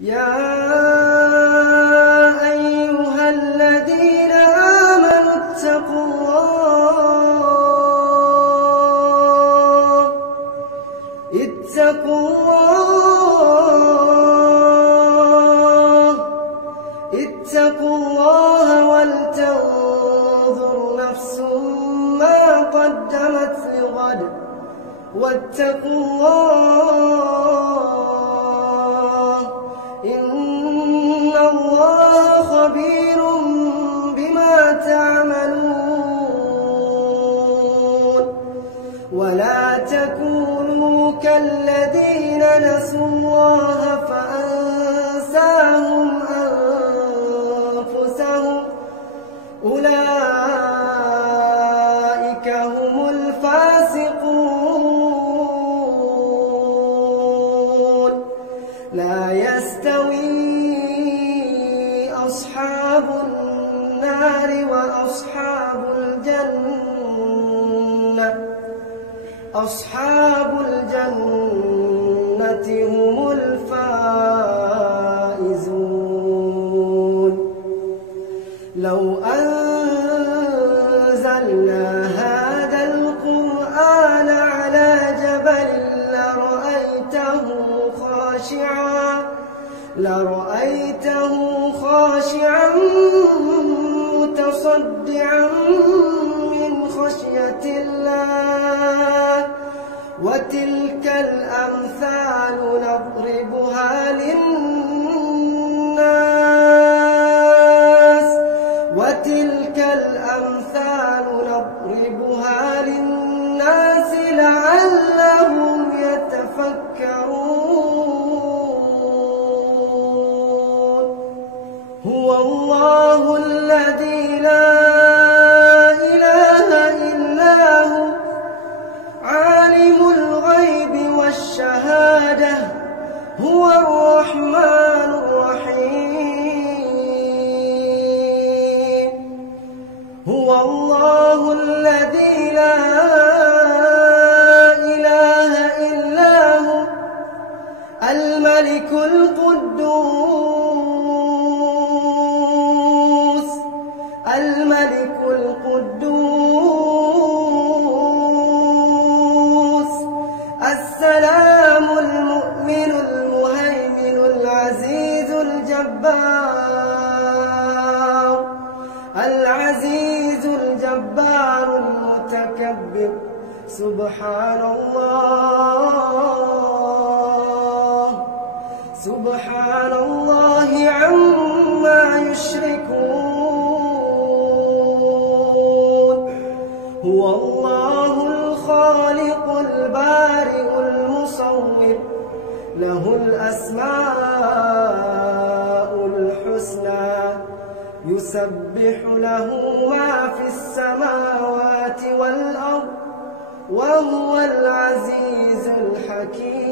يا أيها الذين آمنوا اتقوا الله ولتنظر نفس ما قدمت لغد واتقوا الله إن الله خبير بما تعملون. ولا تكونوا كالذين نسوا الله فأنساهم أنفسهم أولئك هم الفاسقون. لا يستوي أصحاب النار وأصحاب الجنة، أصحاب الجنة هم الفائزون. لو أنزلنا هذا القرآن على جبل لرأيته خاشعا متصدعا من خشية الله. وتلك الأمثال نضربها للناس لعلهم يتفكرون. هو الله الذي لا إله إلا هو عالم الغيب والشهادة هو الرحمن الرحيم. هو الله الذي لا إله إلا هو الملك القدوس السلام المؤمن المهيمن العزيز الجبار المتكبر. سبحان الله عما يشركون. هو الله الخالق البارئ المصور له الأسماء الحسنى يسبح له ما في السماوات والأرض وهو العزيز الحكيم.